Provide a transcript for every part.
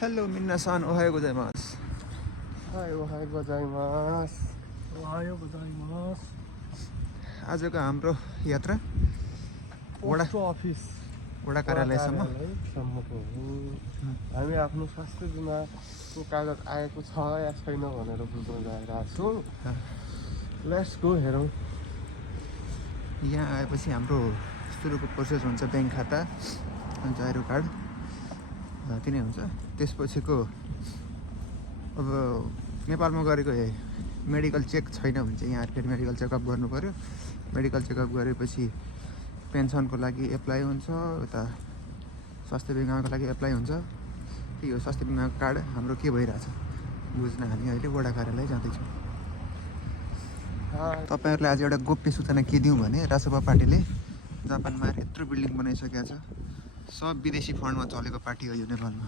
Hello, minasan. Ohayo gozaimasu. Hi, ohayo gozaimasu. Ohayo gozaimasu. आजको हाम्रो यात्रा पोस्ट अफिस वडा कार्यालयसम्म हामी आफ्नो स्वास्थ्य बिमाको कागज आएको छ या छैन भनेर बुझ्न गइरहेको छौँ। लेट्स गो हेरौँ। यहाँ आएपछि हाम्रो सुरुको प्रोसेस हुन्छ ब्याङ्क खाता, जाइरो कार्ड तिनै हुन्छ। त्यसपछिको अब नेपालमा गरेको मेडिकल चेक छैन भने चाहिँ यहाँ फेरि मेडिकल चेकअप गर्नु पर्यो। मेडिकल चेकअप गरेपछि पेन्सनको लागि एप्लाई हुन्छ, यता स्वास्थ्य बिमाको लागि एप्लाई हुन्छ। त्यही हो स्वास्थ्य बिमाको कार्ड हाम्रो के भइरहेछ बुझ्न हामी अहिले वडा कार्यालय जाँदैछौँ। तपाईँहरूले आज एउटा गोप्य सूचना के दिउँ भने रासपा पार्टीले जापानमा यत्रो बिल्डिङ बनाइसकेको छ। सब विदेशी फन्डमा चलेको पार्टी हो यो नेपालमा।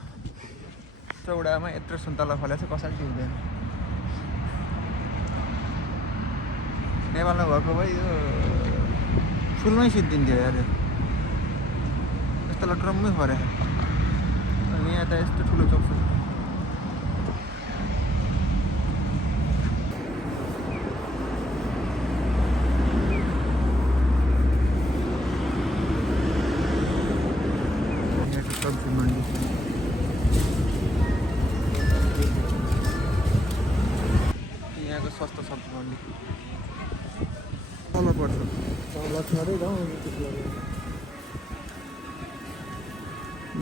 चौडामा यत्रो सुन्तला फलेको छ, कसैले दिँदैन। नेपालमा भएको भए यो फुलमै सिद्धिन्थ्यो यार। यस्तो लट्रम्मै फरे अनि यहाँ त यस्तो ठुलो चोक छ। सब्जी मन्डी यहाँको सस्तो सब्जी मन्डी तल पर्छ।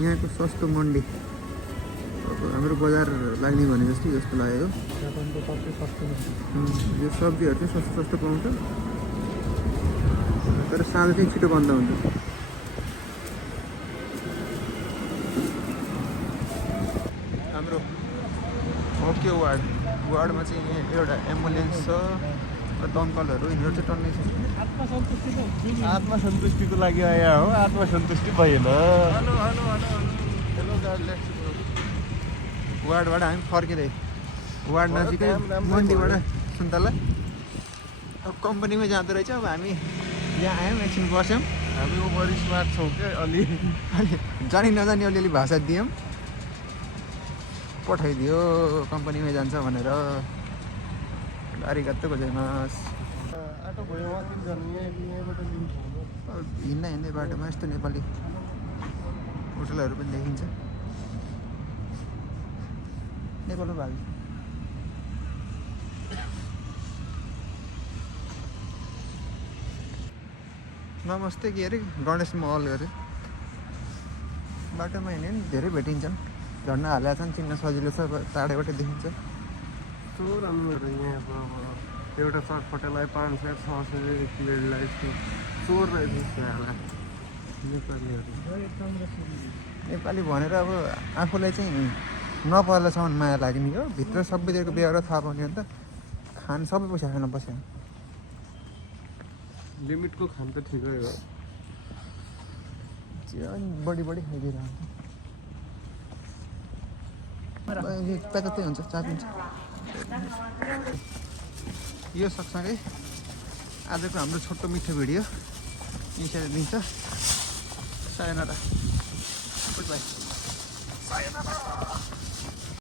यहाँको सस्तो मन्डी अब हाम्रो बजार लाग्ने भने जस्तो लाग्यो। यो सब्जीहरू चाहिँ सस्तो सस्तो पाउँछ, तर साँझ चाहिँ छिटो बन्द हुन्छ। हाम्रो ओके वार्डमा चाहिँ एउटा एम्बुलेन्स छ, दमकलहरू यिनीहरू चाहिँ टन्नै छ। आत्मसन्तुष्टिको लागि आया हो, आत्मसन्तुष्टि भएन। हेलो गाइस, वार्डबाट हामी फर्किँदै वार्ड नजिकै मन्डीबाट सुन्तला अब कम्पनीमै जाँदो रहेछ। अब हामी यहाँ आयौँ, एकछिन बस्यौँ। हामी ओभर स्मार्ट छौँ क्या, अलि जानी नजानी अलिअलि भाषा दियौँ, पठाइदियो कम्पनीमै जान्छ भनेर। आरिगातो गोजाइमासु। आटो भयो यहाँबाट हिँड्दै बाटोमा यस्तो नेपाली होटलहरू पनि देखिन्छ। नेपालमा भाग नमस्ते के अरे गणेश महल अरे। बाटोमा हिँड्यो नि धेरै भेटिन्छन्, झन्डा हालेका छन्, चिन्न सजिलो छ, टाढैबाट देखिन्छ। कस्तो राम्रो यहाँ अब एउटा चटपटेलाई 500-600 प्लेटलाई चोर रहेछ नेपाली भनेर अब आफूलाई चाहिँ नपर्लासम्म माया लाग्ने हो। भित्र सबैतिरको व्यवहार थाहा पाउने हो नि त। खान सबै पैसा खान बस्यो, लिमिटको खान त ठिकै हो। बढी खाइदिएर प्याकै हुन्छ, चापिन्छ। यो सँगसँगै आजको हाम्रो छोटो मिठो भिडियो यहीँ दिन्छ। Sayonara, good by, sayonara.